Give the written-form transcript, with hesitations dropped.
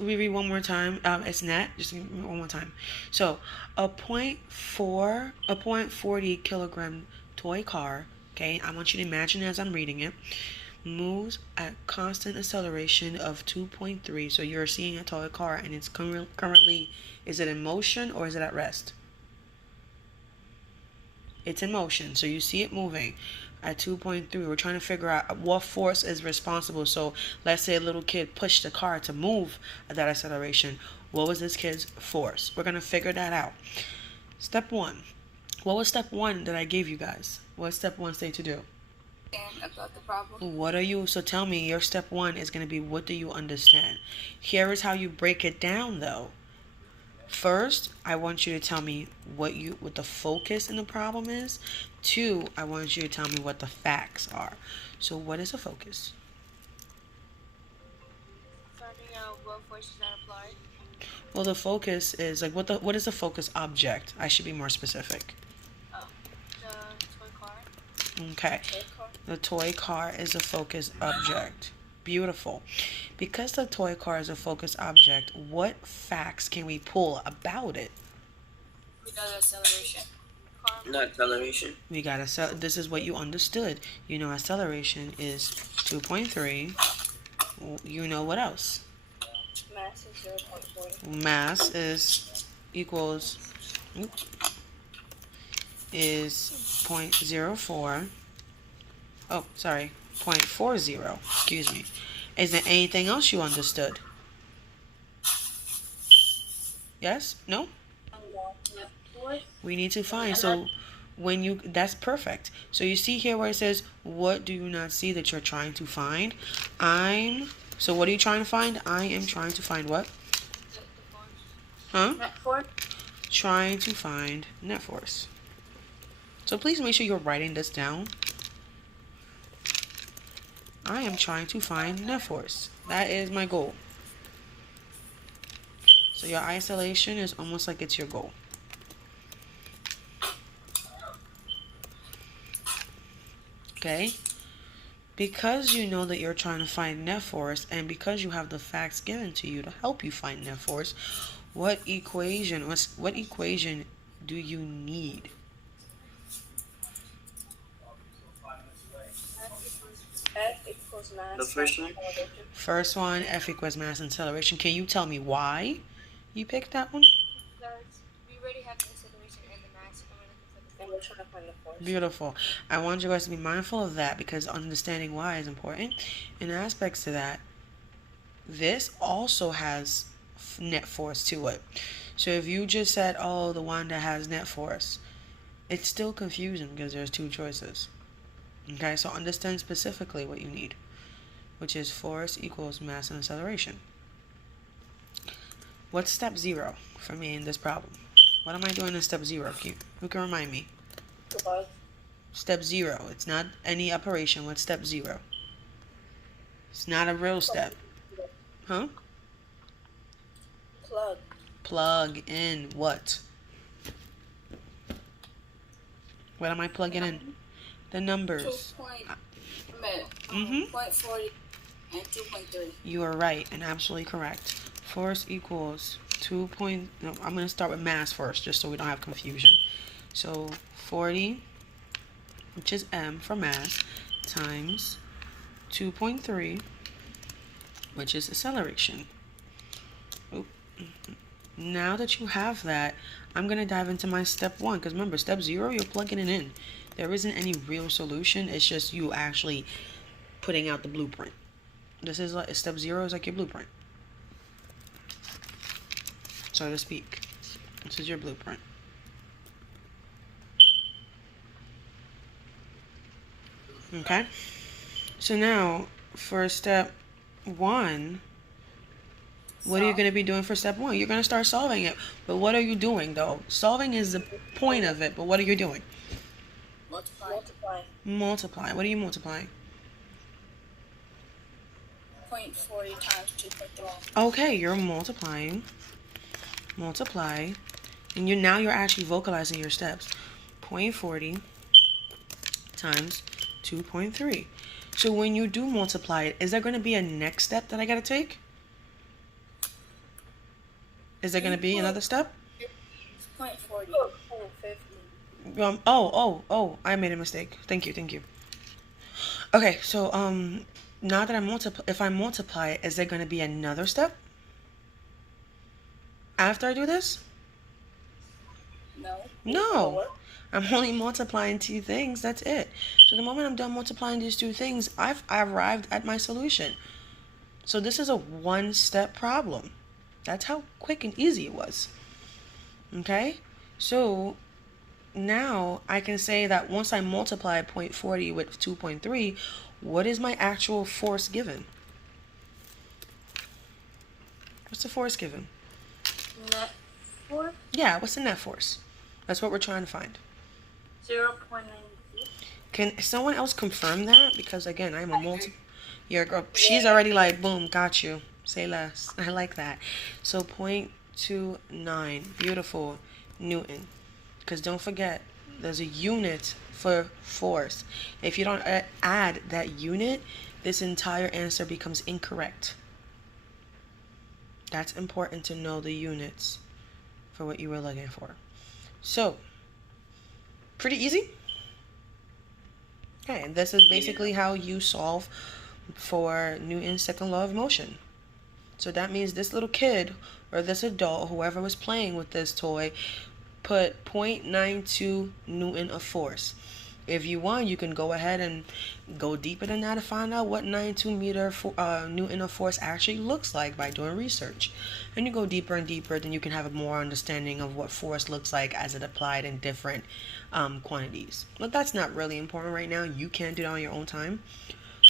We read one more time. It's net. Just one more time. So, a point 40 kilogram toy car. Okay, I want you to imagine as I'm reading it. Moves at constant acceleration of 2.3. So you're seeing a toy car, and it's currently. Is it in motion or is it at rest? It's in motion. So you see it moving at 2.3. We're trying to figure out what force is responsible. So let's say a little kid pushed the car to move at that acceleration. What was this kid's force? We're going to figure that out. Step one. What was step one that I gave you guys? What step one say to do? And about the problem. What are you? So tell me, your step one is going to be, what do you understand? Here is how you break it down, though. First, I want you to tell me what the focus in the problem is. Two, I want you to tell me what the facts are. So what is a focus? Finding out what forces are applied. Well, the focus is like, what is the focus object? I should be more specific. Oh, the toy car. Okay. The toy car is a focus object. Beautiful. Because the toy car is a focus object, what facts can we pull about it? We got acceleration. Not acceleration. We got this is what you understood. You know acceleration is 2.3. You know what else? Mass is 0.4. Mass is equals is 0.04. Oh, sorry, 0.40. Excuse me. Is there anything else you understood? Yes? No? We need to find. So when you, that's perfect. So you see here where it says, what do you not see that you're trying to find? So what are you trying to find? I am trying to find what? Huh? Net force. Trying to find net force. So please make sure you're writing this down. I am trying to find net force. That is my goal. So your isolation is almost like it's your goal. Okay? Because you know that you're trying to find net force, and because you have the facts given to you to help you find net force, what equation do you need? F equals mass. The first one? First one, F equals mass and acceleration. Can you tell me why you picked that one? We already have the acceleration and the mass, and we're trying to find the force. Beautiful. I want you guys to be mindful of that, because understanding why is important. In aspects to that, this also has net force to it. So if you just said, oh, the one that has net force, it's still confusing because there's two choices. Okay, so understand specifically what you need, which is force equals mass and acceleration. What's step 0 for me in this problem? What am I doing in step 0? Who can remind me? Plug. Step 0. It's not any operation. What's step 0? It's not a real step. Huh? Plug. Plug in what? What am I plugging in? The numbers. 0.40 and 2.3. You are right and absolutely correct. Force equals 2. No, I'm going to start with mass first, just so we don't have confusion. So 40, which is m for mass, times 2.3, which is acceleration. Now that you have that, I'm going to dive into my step 1, because remember, step 0, you're plugging it in. There isn't any real solution. It's just you actually putting out the blueprint. This is like step 0 is like your blueprint, so to speak. This is your blueprint. Okay. So now for step 1, what are you going to be doing for step 1? You're going to start solving it. But what are you doing, though? Solving is the point of it, but what are you doing? Multiply. What are you multiplying? 0.40 times 2.3. Okay, you're multiplying. Multiply. And you're actually vocalizing your steps. 0.40 times 2.3. So when you do multiply it, is there going to be a next step that I got to take? Is there going to be another step? It's 0.40. 50. I made a mistake. Thank you. Okay, so now that if I multiply it, is there going to be another step after I do this? No. I'm only multiplying two things. That's it. So the moment I'm done multiplying these two things, I've arrived at my solution. So this is a one-step problem. That's how quick and easy it was. Okay? So now I can say that once I multiply 0.40 with 2.3, what is my actual force given? What's the force given? Net force? Yeah, what's the net force? That's what we're trying to find. 0.92. Can someone else confirm that? Because again, I'm a Your girl, she's already like, boom, got you. Say less. I like that. So 0.29, beautiful, Newton. Because don't forget, there's a unit for force. If you don't add that unit, this entire answer becomes incorrect. That's important to know the units for what you were looking for. So, pretty easy. Okay, and this is basically how you solve for Newton's second law of motion. So that means this little kid or this adult, whoever was playing with this toy, put 0.92 Newton of force. If you want, you can go ahead and go deeper than that to find out what 92 Newton of force actually looks like by doing research. And you go deeper and deeper, then you can have a more understanding of what force looks like as it applied in different quantities. But that's not really important right now. You can do it on your own time.